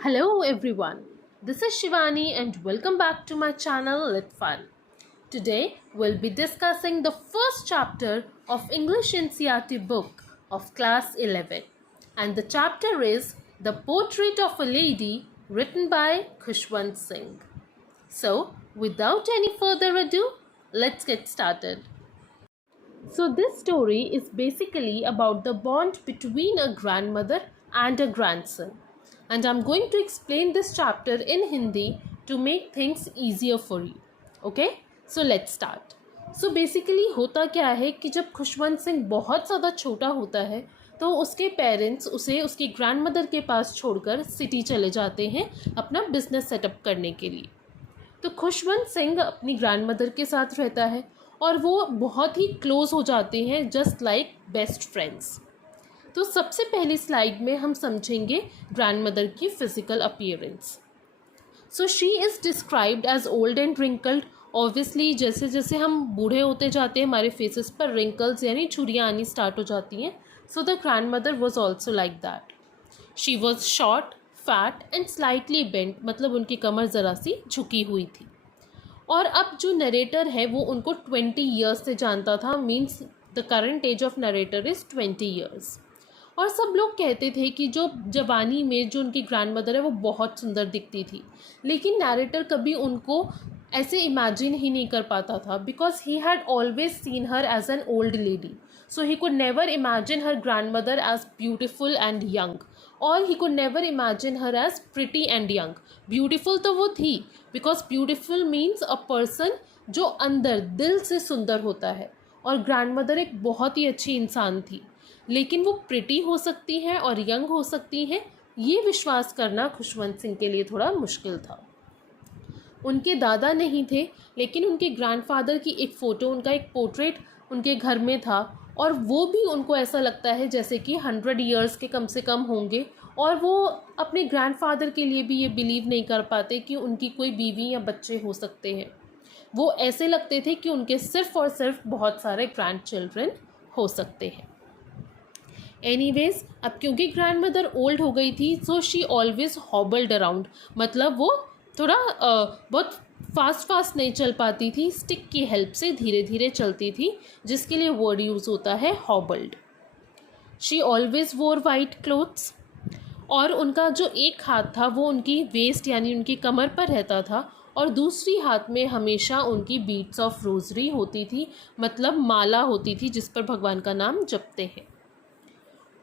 Hello everyone, this is Shivani and welcome back to my channel Lit Fun. Today we'll be discussing the first chapter of English NCERT book of class 11 and the chapter is The Portrait of a Lady written by Khushwant Singh. So without any further ado, let's get started. So this story is basically about the bond between a grandmother and a grandson. And I'm going to explain this chapter in Hindi to make things easier for you. Okay? So let's start. So basically होता क्या है कि जब खुशवंत सिंह बहुत ज़्यादा छोटा होता है तो उसके पेरेंट्स उसे उसकी ग्रैंडमदर के पास छोड़कर सिटी चले जाते हैं अपना बिजनेस सेटअप करने के लिए। तो खुशवंत सिंह अपनी ग्रैंडमदर के साथ रहता है और वो बहुत ही क्लोज हो जाते हैं जस्ट लाइक बेस्ट फ्रेंड्स। तो सबसे पहली स्लाइड में हम समझेंगे ग्रैंडमदर की physical appearance. So she is described as old and wrinkled. Obviously जैसे जैसे हम बूढ़े होते जाते हैं हमारे फेसेस पर रिंकल्स यानी झुर्रियाँ आनी स्टार्ट हो जाती हैं। So the grandmother was also like that. She was short, fat and slightly bent, मतलब उनकी कमर ज़रा सी झुकी हुई थी। और अब जो नरेटर है वो उनको 20 ईयर्स से जानता था, means the current age of narrator is 20 years. और सब लोग कहते थे कि जो जवानी में जो उनकी ग्रैंडमदर है वो बहुत सुंदर दिखती थी, लेकिन नरेटर कभी उनको ऐसे इमेजिन ही नहीं कर पाता था because he had always seen her as an old lady. So he could never imagine her grandmother as beautiful and young, और he could never imagine her as pretty and young. Beautiful तो वो थी because beautiful means a person जो अंदर दिल से सुंदर होता है, और ग्रैंडमदर एक बहुत ही अच्छी इंसान थी, लेकिन वो प्रिटी हो सकती हैं और यंग हो सकती हैं, ये विश्वास करना खुशवंत सिंह के लिए थोड़ा मुश्किल था। उनके दादा नहीं थे, लेकिन उनके ग्रैंडफादर की एक फ़ोटो, उनका एक पोर्ट्रेट उनके घर में था, और वो भी उनको ऐसा लगता है जैसे कि 100 ईयर्स के कम से कम होंगे। और वो अपने ग्रैंडफादर के लिए भी ये बिलीव नहीं कर पाते कि उनकी कोई बीवी या बच्चे हो सकते हैं। वो ऐसे लगते थे कि उनके सिर्फ और सिर्फ बहुत सारे ग्रैंड चिल्ड्रन हो सकते हैं। एनीवेज, अब क्योंकि ग्रैंडमदर ओल्ड हो गई थी सो शी ऑलवेज हॉबल्ड अराउंड, मतलब वो थोड़ा बहुत फास्ट नहीं चल पाती थी, स्टिक की हेल्प से धीरे धीरे चलती थी, जिसके लिए वर्ड यूज़ होता है हॉबल्ड। शी ऑलवेज वोर वाइट क्लोथ्स, और उनका जो एक हाथ था वो उनकी वेस्ट यानी उनकी कमर पर रहता था, और दूसरी हाथ में हमेशा उनकी बीड्स ऑफ रोजरी होती थी, मतलब माला होती थी जिस पर भगवान का नाम जपते हैं।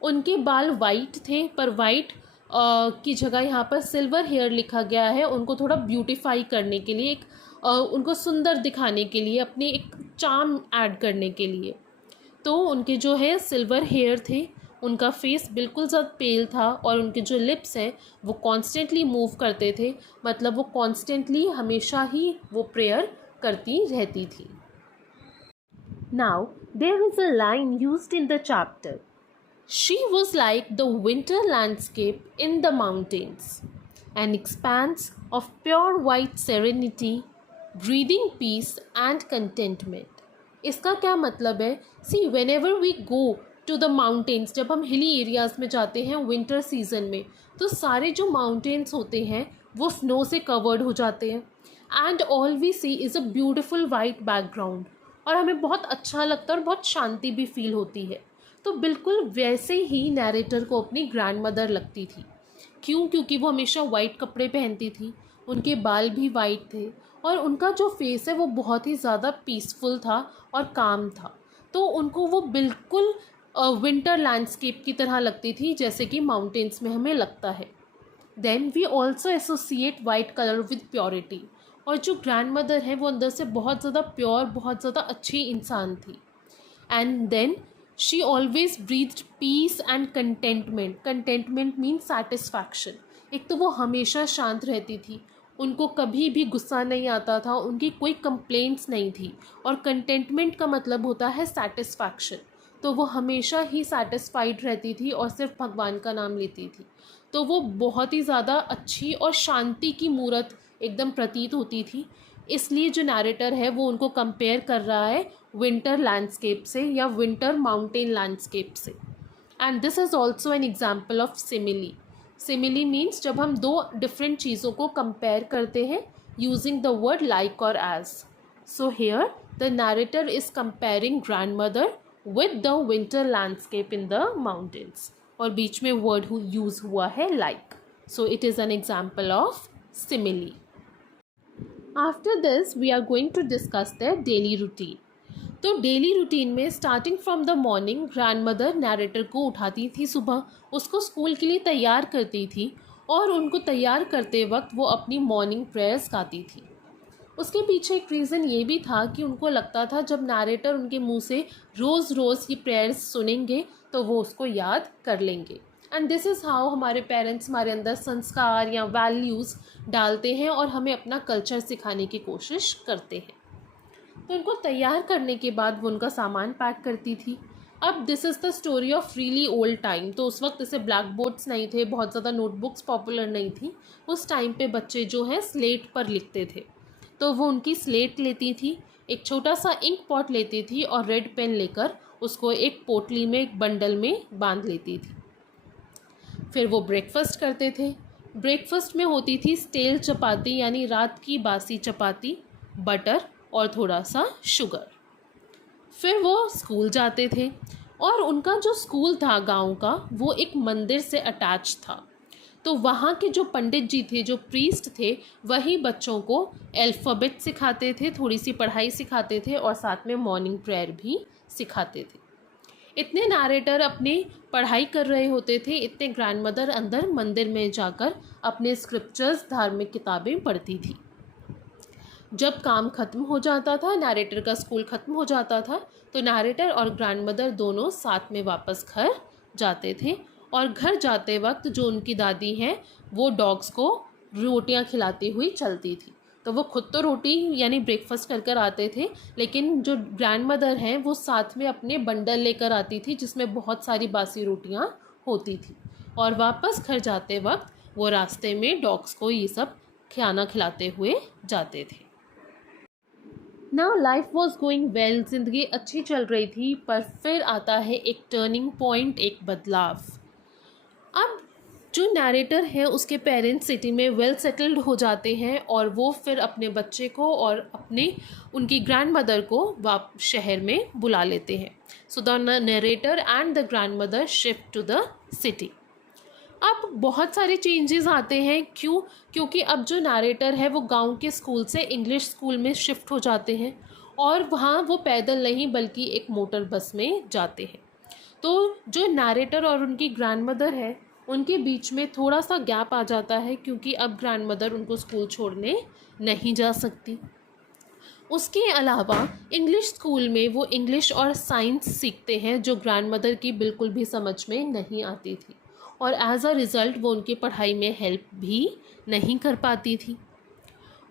उनके बाल वाइट थे, पर वाइट की जगह यहाँ पर सिल्वर हेयर लिखा गया है, उनको थोड़ा ब्यूटीफाई करने के लिए, उनको सुंदर दिखाने के लिए, अपनी एक चार्म ऐड करने के लिए। तो उनके जो है सिल्वर हेयर थे, उनका फेस बिल्कुल ज़्यादा पेल था, और उनके जो लिप्स हैं वो कॉन्स्टेंटली मूव करते थे, मतलब वो कॉन्स्टेंटली हमेशा ही वो प्रेयर करती रहती थी। Now there is a line used in the chapter, she was like the winter landscape in the mountains, an expanse of pure white serenity, breathing peace and contentment. इसका क्या मतलब है? See, whenever we go to the mountains, जब हम hilly areas में जाते हैं winter season में, तो सारे जो माउंटेन्स होते हैं वो स्नो से कवर्ड हो जाते हैं, and all we see is a beautiful white background, और हमें बहुत अच्छा लगता है और बहुत शांति भी फील होती है। तो बिल्कुल वैसे ही नैरेटर को अपनी ग्रैंडमदर लगती थी। क्यों? क्योंकि वो हमेशा वाइट कपड़े पहनती थी, उनके बाल भी वाइट थे, और उनका जो फेस है वो बहुत ही ज़्यादा पीसफुल था और काम था। तो उनको वो बिल्कुल विंटर लैंडस्केप की तरह लगती थी, जैसे कि माउंटेन्स में हमें लगता है। Then we also associate white colour with purity, और जो ग्रैंडमदर है वो अंदर से बहुत ज़्यादा प्योर, बहुत ज़्यादा अच्छी इंसान थी। And then she always breathed peace and contentment. Contentment means satisfaction. एक तो वो हमेशा शांत रहती थी, उनको कभी भी गुस्सा नहीं आता था, उनकी कोई कंप्लेंट्स नहीं थी, और कंटेंटमेंट का मतलब होता है सेटिस्फैक्शन। तो वो हमेशा ही सेटिस्फाइड रहती थी और सिर्फ भगवान का नाम लेती थी। तो वो बहुत ही ज़्यादा अच्छी और शांति की मूरत एकदम प्रतीत होती थी। इसलिए जो नैरेटर है वो उनको कंपेयर कर रहा है विंटर लैंडस्केप से या विंटर माउंटेन लैंडस्केप से। And this is also an example of simile. Simile means जब हम दो डिफरेंट चीज़ों को कंपेयर करते हैं यूजिंग द वर्ड लाइक और as. So here the narrator is comparing grandmother with the winter landscape in the mountains. और बीच में वर्ड यूज हुआ है like. So it is an example of simile. After this we are going to discuss the daily routine. तो daily routine में starting from the morning grand mother narrator को उठाती थी सुबह, उसको स्कूल के लिए तैयार करती थी और उनको तैयार करते वक्त वो अपनी मॉर्निंग प्रेयर्स गाती थी. उसके पीछे एक रीज़न ये भी था कि उनको लगता था जब नरेटर उनके मुंह से रोज़ रोज़ ये प्रेयर्स सुनेंगे तो वो उसको याद कर लेंगे. एंड दिस इज़ हाउ हमारे पेरेंट्स हमारे अंदर संस्कार या वैल्यूज़ डालते हैं और हमें अपना कल्चर सिखाने की कोशिश करते हैं. तो उनको तैयार करने के बाद वो उनका सामान पैक करती थी. अब this is the story of really old time. तो उस वक्त जैसे ब्लैक बोर्ड्स नहीं थे, बहुत ज़्यादा नोटबुक्स पॉपुलर नहीं थी. उस टाइम पे बच्चे जो हैं स्लेट पर लिखते थे. तो वो उनकी स्लेट लेती थी, एक छोटा सा इंक पॉट लेती थी और रेड पेन लेकर उसको एक पोटली में एक बंडल में बांध लेती थी. फिर वो ब्रेकफास्ट करते थे. ब्रेकफास्ट में होती थी स्टेल चपाती यानी रात की बासी चपाती, बटर और थोड़ा सा शुगर. फिर वो स्कूल जाते थे और उनका जो स्कूल था गांव का वो एक मंदिर से अटैच था. तो वहाँ के जो पंडित जी थे, जो प्रीस्ट थे, वही बच्चों को अल्फ़ाबेट सिखाते थे, थोड़ी सी पढ़ाई सिखाते थे और साथ में मॉर्निंग प्रेयर भी सिखाते थे. इतने नरेटर अपनी पढ़ाई कर रहे होते थे, इतने ग्रैंड मदर अंदर मंदिर में जाकर अपने स्क्रिप्चर्स धार्मिक किताबें पढ़ती थी. जब काम ख़त्म हो जाता था, नरेटर का स्कूल ख़त्म हो जाता था, तो नरेटर और ग्रैंड मदर दोनों साथ में वापस घर जाते थे. और घर जाते वक्त जो उनकी दादी हैं वो डॉग्स को रोटियां खिलाती हुई चलती थी. तो वो खुद तो रोटी यानी ब्रेकफास्ट कर कर आते थे, लेकिन जो ग्रैंड मदर हैं वो साथ में अपने बंडल लेकर आती थी जिसमें बहुत सारी बासी रोटियां होती थी. और वापस घर जाते वक्त वो रास्ते में डॉग्स को ये सब खाना खिलाते हुए जाते थे. Now life was going well. ज़िंदगी अच्छी चल रही थी, पर फिर आता है एक टर्निंग पॉइंट, एक बदलाव. अब जो नरेटर है उसके पेरेंट्स सिटी में वेल सेटल्ड हो जाते हैं और वो फिर अपने बच्चे को और उनकी ग्रैंड मदर को शहर में बुला लेते हैं. So the narrator and the grandmother shift to the city. अब बहुत सारे चेंजेस आते हैं. क्योंकि अब जो नरेटर है वो गांव के स्कूल से इंग्लिश स्कूल में शिफ्ट हो जाते हैं और वहाँ वो पैदल नहीं बल्कि एक मोटर बस में जाते हैं. तो जो नरेटर और उनकी ग्रैंड मदर है उनके बीच में थोड़ा सा गैप आ जाता है क्योंकि अब ग्रैंड मदर उनको स्कूल छोड़ने नहीं जा सकती. उसके अलावा इंग्लिश स्कूल में वो इंग्लिश और साइंस सीखते हैं जो ग्रैंड मदर की बिल्कुल भी समझ में नहीं आती थी. और एज अ रिज़ल्ट वो उनकी पढ़ाई में हेल्प भी नहीं कर पाती थी.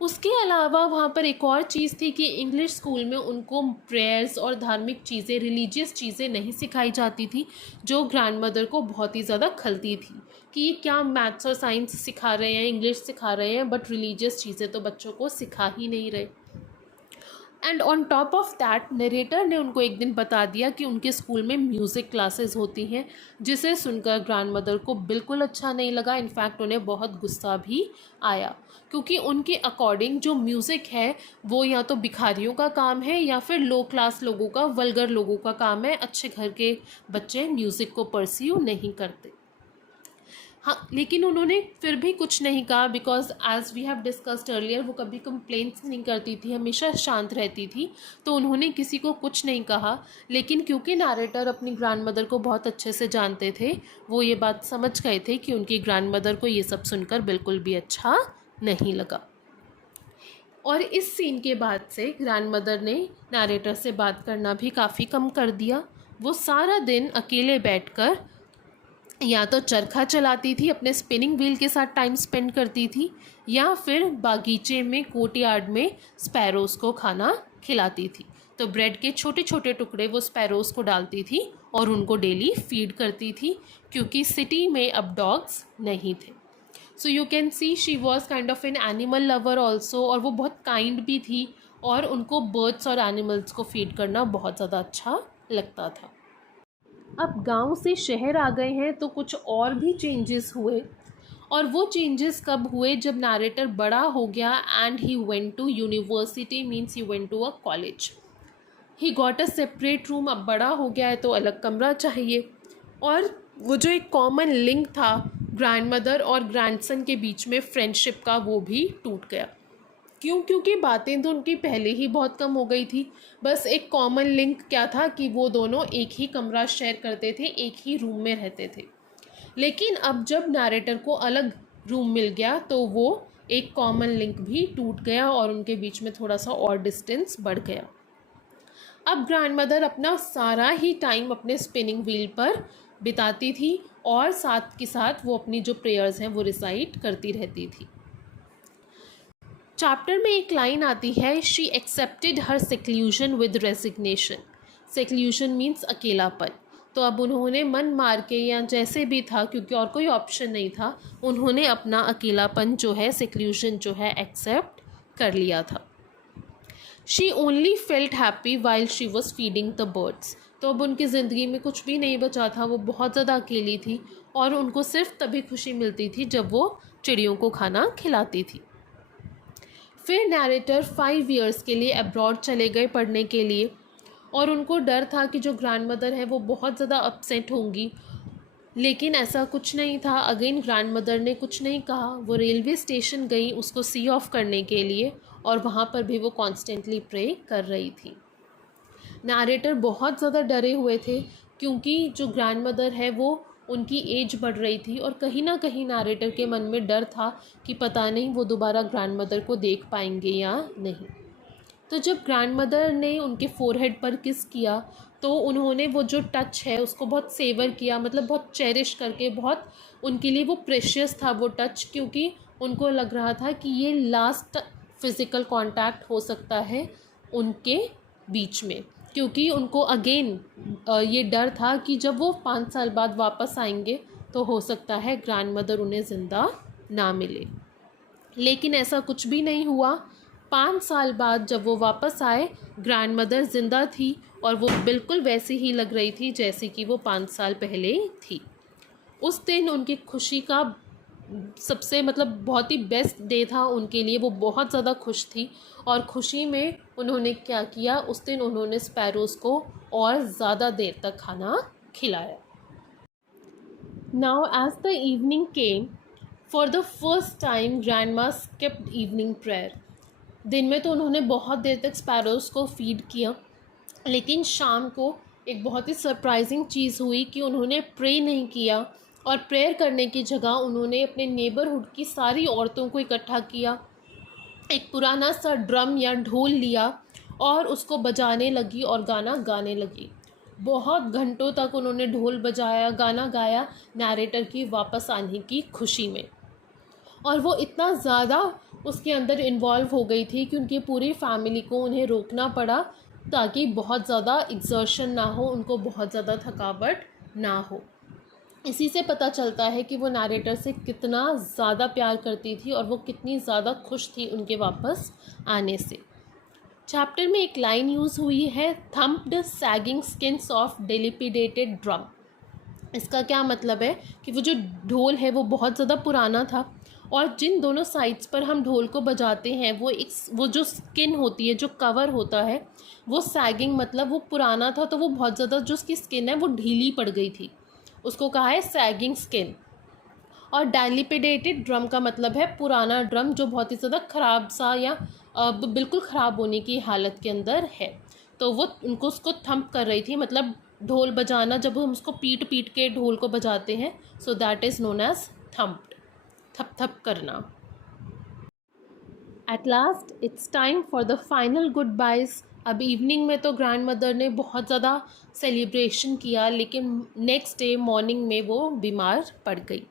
उसके अलावा वहाँ पर एक और चीज़ थी कि इंग्लिश स्कूल में उनको प्रेयर्स और धार्मिक चीज़ें, रिलीजियस चीज़ें नहीं सिखाई जाती थी, जो ग्रैंड मदर को बहुत ही ज़्यादा खलती थी कि ये क्या मैथ्स और साइंस सिखा रहे हैं, इंग्लिश सिखा रहे हैं, बट रिलीजियस चीज़ें तो बच्चों को सिखा ही नहीं रहे. And on top of that narrator ने उनको एक दिन बता दिया कि उनके स्कूल में म्यूज़िक क्लासेस होती हैं, जिसे सुनकर ग्रैंड मदर को बिल्कुल अच्छा नहीं लगा. इनफैक्ट उन्हें बहुत गुस्सा भी आया क्योंकि उनके अकॉर्डिंग जो म्यूज़िक है वो या तो भिखारियों का काम है या फिर लो क्लास लोगों का, वल्गर लोगों का काम है. अच्छे घर के बच्चे म्यूज़िक को परस्यू नहीं करते. हाँ, लेकिन उन्होंने फिर भी कुछ नहीं कहा because as we have discussed earlier वो कभी कंप्लेंट्स नहीं करती थी, हमेशा शांत रहती थी. तो उन्होंने किसी को कुछ नहीं कहा. लेकिन क्योंकि नरेटर अपनी ग्रैंड मदर को बहुत अच्छे से जानते थे, वो ये बात समझ गए थे कि उनकी ग्रैंड मदर को ये सब सुनकर बिल्कुल भी अच्छा नहीं लगा. और इस सीन के बाद से ग्रैंड मदर ने नरेटर से बात करना भी काफ़ी कम कर दिया. वो सारा दिन अकेले बैठकर या तो चरखा चलाती थी, अपने स्पिनिंग व्हील के साथ टाइम स्पेंड करती थी, या फिर बागीचे में कोर्टयार्ड में स्पैरोज़ को खाना खिलाती थी. तो ब्रेड के छोटे छोटे टुकड़े वो स्पैरोज़ को डालती थी और उनको डेली फीड करती थी क्योंकि सिटी में अब डॉग्स नहीं थे. So you can see she was kind of an animal lover also. और वो बहुत काइंड भी थी और उनको बर्ड्स और एनिमल्स को फीड करना बहुत ज़्यादा अच्छा लगता था. अब गांव से शहर आ गए हैं तो कुछ और भी चेंजेस हुए. और वो चेंजेस कब हुए, जब नरेटर बड़ा हो गया and he went to university, means he went to a college. He got a separate room, अब बड़ा हो गया है तो अलग कमरा चाहिए। और वो जो एक कॉमन लिंक था ग्रैंड मदर और ग्रैंडसन के बीच में फ्रेंडशिप का, वो भी टूट गया। क्यों? क्योंकि बातें तो उनकी पहले ही बहुत कम हो गई थी। बस एक कॉमन लिंक क्या था कि वो दोनों एक ही कमरा शेयर करते थे, एक ही रूम में रहते थे। लेकिन अब जब नरेटर को अलग रूम मिल गया तो वो एक कॉमन लिंक भी टूट गया और उनके बीच में थोड़ा सा और डिस्टेंस बढ़ गया। अब ग्रैंडमदर अपना सारा ही टाइम अपने स्पिनिंग व्हील पर बिताती थी और साथ के साथ वो अपनी जो प्रेयर्स हैं वो रिसाइट करती रहती थी। चैप्टर में एक लाइन आती है, she accepted her seclusion with resignation. Seclusion means अकेलापन। तो अब उन्होंने मन मार के या जैसे भी था, क्योंकि और कोई ऑप्शन नहीं था, उन्होंने अपना अकेलापन जो है, सेक्लूजन जो है, एक्सेप्ट कर लिया था। She only felt happy while she was feeding the birds. तो अब उनकी ज़िंदगी में कुछ भी नहीं बचा था, वो बहुत ज़्यादा अकेली थी और उनको सिर्फ तभी खुशी मिलती थी जब वो चिड़ियों को खाना खिलाती थी। फिर नरेटर 5 इयर्स के लिए अब्रॉड चले गए पढ़ने के लिए और उनको डर था कि जो ग्रैंडमदर है वो बहुत ज़्यादा अपसेट होंगी, लेकिन ऐसा कुछ नहीं था। अगेन ग्रैंडमदर ने कुछ नहीं कहा। वो रेलवे स्टेशन गई उसको सी ऑफ करने के लिए और वहाँ पर भी वो कॉन्स्टेंटली प्रे कर रही थी। नरेटर बहुत ज़्यादा डरे हुए थे क्योंकि जो ग्रैंडमदर है वो उनकी एज बढ़ रही थी और कहीं ना कहीं नरेटर के मन में डर था कि पता नहीं वो दोबारा ग्रैंडमदर को देख पाएंगे या नहीं। तो जब ग्रैंडमदर ने उनके फोरहेड पर किस किया तो उन्होंने वो जो टच है उसको बहुत सेवर किया, मतलब बहुत चेरिश करके, बहुत उनके लिए वो प्रेशियस था वो टच, क्योंकि उनको लग रहा था कि ये लास्ट फिज़िकल कांटेक्ट हो सकता है उनके बीच में। क्योंकि उनको अगेन ये डर था कि जब वो 5 साल बाद वापस आएंगे तो हो सकता है ग्रैंडमदर उन्हें ज़िंदा ना मिले। लेकिन ऐसा कुछ भी नहीं हुआ। 5 साल बाद जब वो वापस आए, ग्रैंडमदर ज़िंदा थी और वो बिल्कुल वैसी ही लग रही थी जैसे कि वो 5 साल पहले थी। उस दिन उनकी खुशी का सबसे बहुत ही बेस्ट डे था उनके लिए। वो बहुत ज़्यादा खुश थी और खुशी में उन्होंने क्या किया, उस दिन उन्होंने स्पैरोज़ को और ज़्यादा देर तक खाना खिलाया। Now as the evening came, for the first time grandma skipped evening prayer. दिन में तो उन्होंने बहुत देर तक स्पैरोज़ को फीड किया, लेकिन शाम को एक बहुत ही सरप्राइजिंग चीज़ हुई कि उन्होंने प्रे नहीं किया और प्रेयर करने की जगह उन्होंने अपने नेबरहुड की सारी औरतों को इकट्ठा किया, एक पुराना सा ड्रम या ढोल लिया और उसको बजाने लगी और गाना गाने लगी। बहुत घंटों तक उन्होंने ढोल बजाया, गाना गाया नरेटर की वापस आने की खुशी में। और वो इतना ज़्यादा उसके अंदर इन्वॉल्व हो गई थी कि उनकी पूरी फैमिली को उन्हें रोकना पड़ा ताकि बहुत ज़्यादा एक्सर्शन ना हो, उनको बहुत ज़्यादा थकावट ना हो। इसी से पता चलता है कि वो नरेटर से कितना ज़्यादा प्यार करती थी और वो कितनी ज़्यादा खुश थी उनके वापस आने से। चैप्टर में एक लाइन यूज़ हुई है, thumped sagging skins of डिलिपिडेटेड drum. इसका क्या मतलब है कि वो जो ढोल है वो बहुत ज़्यादा पुराना था और जिन दोनों साइड्स पर हम ढोल को बजाते हैं वो जो स्किन होती है, जो कवर होता है, वो सैगिंग मतलब वो पुराना था, तो वो बहुत ज़्यादा जो उसकी स्किन है वो ढीली पड़ गई थी, उसको कहा है सैगिंग स्किन। और डायलिपिडेटेड ड्रम का मतलब है पुराना ड्रम जो बहुत ही ज़्यादा ख़राब सा या बिल्कुल ख़राब होने की हालत के अंदर है। तो वो उनको उसको थंप कर रही थी, मतलब ढोल बजाना, जब हम उसको पीट पीट के ढोल को बजाते हैं, so that is known as thumped, थप थप करना। At last it's time for the final goodbyes. अब इवनिंग में तो ग्रैंड मदर ने बहुत ज़्यादा सेलिब्रेशन किया, लेकिन नेक्स्ट डे मॉर्निंग में वो बीमार पड़ गई।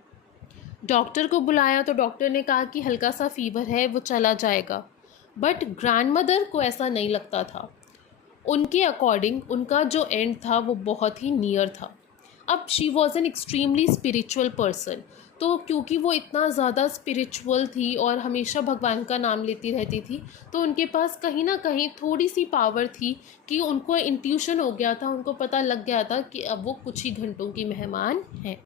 डॉक्टर को बुलाया तो डॉक्टर ने कहा कि हल्का सा फीवर है, वो चला जाएगा। बट ग्रैंड मदर को ऐसा नहीं लगता था। उनके अकॉर्डिंग उनका जो एंड था वो बहुत ही नियर था। अब she was an extremely spiritual person, तो क्योंकि वो इतना ज़्यादा स्पिरिचुअल थी और हमेशा भगवान का नाम लेती रहती थी, तो उनके पास कहीं ना कहीं थोड़ी सी पावर थी कि उनको इंट्यूशन हो गया था, उनको पता लग गया था कि अब वो कुछ ही घंटों की मेहमान हैं।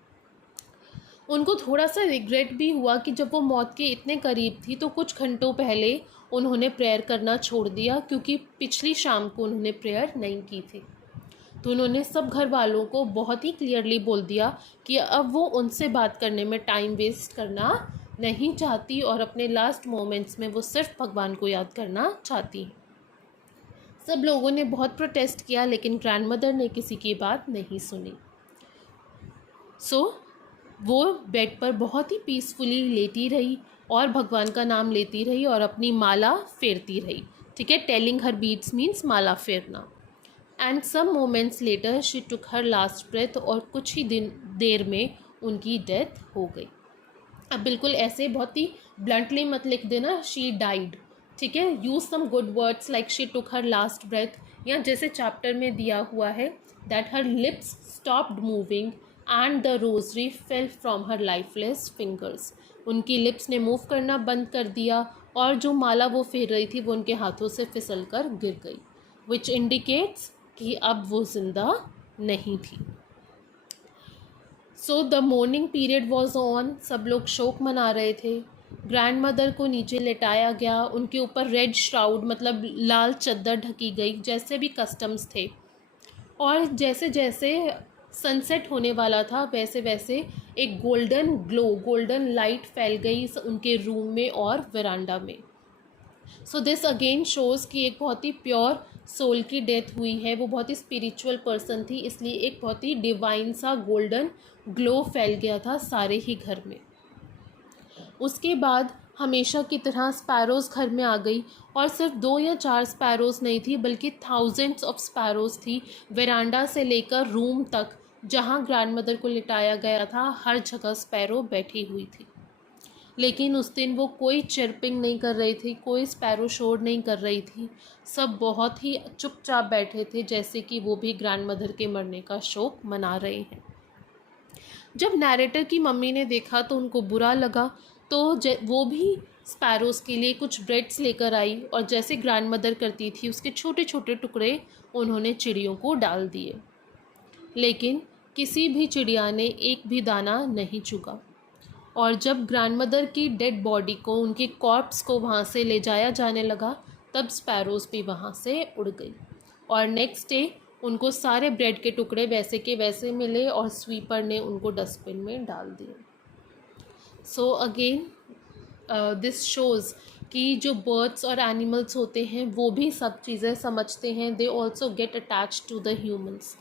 उनको थोड़ा सा रिग्रेट भी हुआ कि जब वो मौत के इतने करीब थी तो कुछ घंटों पहले उन्होंने प्रेयर करना छोड़ दिया, क्योंकि पिछली शाम को उन्होंने प्रेयर नहीं की थी। तो उन्होंने सब घर वालों को बहुत ही क्लियरली बोल दिया कि अब वो उनसे बात करने में टाइम वेस्ट करना नहीं चाहती और अपने लास्ट मोमेंट्स में वो सिर्फ भगवान को याद करना चाहती हैं। सब लोगों ने बहुत प्रोटेस्ट किया, लेकिन ग्रैंडमदर ने किसी की बात नहीं सुनी। सो वो बेड पर बहुत ही पीसफुली लेटी रही और भगवान का नाम लेती रही और अपनी माला फेरती रही। ठीक है, टेलिंग हर बीट्स मीन्स माला फेरना। And some moments later she took her last breath, और कुछ ही देर में उनकी डेथ हो गई। अब बिल्कुल ऐसे बहुत ही ब्लंटली मत लिख देना शी डाइड। ठीक है, use some good words like she took her last breath, या जैसे चैप्टर में दिया हुआ है that her lips stopped moving and the rosary fell from her lifeless fingers. उनकी लिप्स ने मूव करना बंद कर दिया और जो माला वो फेर रही थी वो उनके हाथों से फिसल कर गिर गई, विच इंडिकेट्स कि अब वो जिंदा नहीं थी। So the morning period was on. सब लोग शोक मना रहे थे। ग्रैंड मदर को नीचे लेटाया गया, उनके ऊपर रेड श्राउड मतलब लाल चद्दर ढकी गई, जैसे भी कस्टम्स थे। और जैसे जैसे सनसेट होने वाला था वैसे वैसे एक गोल्डन ग्लो, गोल्डन लाइट फैल गई उनके रूम में और वरांडा में। सो दिस अगेन शोज़ कि एक बहुत ही प्योर सोल की डेथ हुई है, वो बहुत ही स्पिरिचुअल पर्सन थी, इसलिए एक बहुत ही डिवाइन सा गोल्डन ग्लो फैल गया था सारे ही घर में। उसके बाद हमेशा की तरह स्पैरोज़ घर में आ गई, और सिर्फ 2 या 4 स्पैरोज़ नहीं थी बल्कि थाउजेंड्स ऑफ स्पैरोज़ थी। वेरांडा से लेकर रूम तक जहाँ ग्रैंडमदर को लिटाया गया था हर जगह स्पैरो बैठी हुई थी। लेकिन उस दिन वो कोई चिरपिंग नहीं कर रही थी, कोई स्पैरो शोर नहीं कर रही थी। सब बहुत ही चुपचाप बैठे थे, जैसे कि वो भी ग्रैंडमदर के मरने का शोक मना रहे हैं। जब नैरेटर की मम्मी ने देखा तो उनको बुरा लगा, तो वो भी स्पैरोज़ के लिए कुछ ब्रेड्स लेकर आई और जैसे ग्रैंडमदर करती थी उसके छोटे छोटे टुकड़े उन्होंने चिड़ियों को डाल दिए। लेकिन किसी भी चिड़िया ने एक भी दाना नहीं चुगा। और जब ग्रैंडमदर की डेड बॉडी को, उनके कॉर्प्स को वहाँ से ले जाया जाने लगा, तब स्पैरोज़ भी वहाँ से उड़ गई। और नेक्स्ट डे उनको सारे ब्रेड के टुकड़े वैसे के वैसे मिले और स्वीपर ने उनको डस्टबिन में डाल दिए। सो अगेन दिस शोज़ कि जो बर्ड्स और एनिमल्स होते हैं वो भी सब चीज़ें समझते हैं, they also get attach to the humans.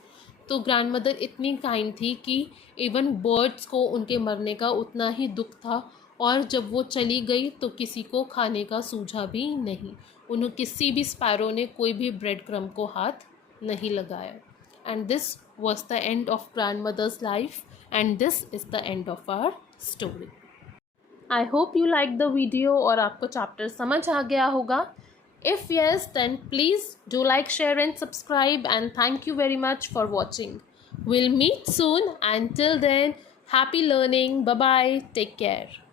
तो ग्रैंडमदर इतनी काइंड थी कि इवन बर्ड्स को उनके मरने का उतना ही दुख था, और जब वो चली गई तो किसी को खाने का सूझा भी नहीं। उन्हें किसी भी स्पैरो ने कोई भी ब्रेड क्रम्ब को हाथ नहीं लगाया। And this was the end of grandmother's life, and this is the end of our story. I hope you like the video और आपको चैप्टर समझ आ गया होगा। If yes, then please do like, share and subscribe, and thank you very much for watching. We'll meet soon. Until then, happy learning. Bye bye. Take care.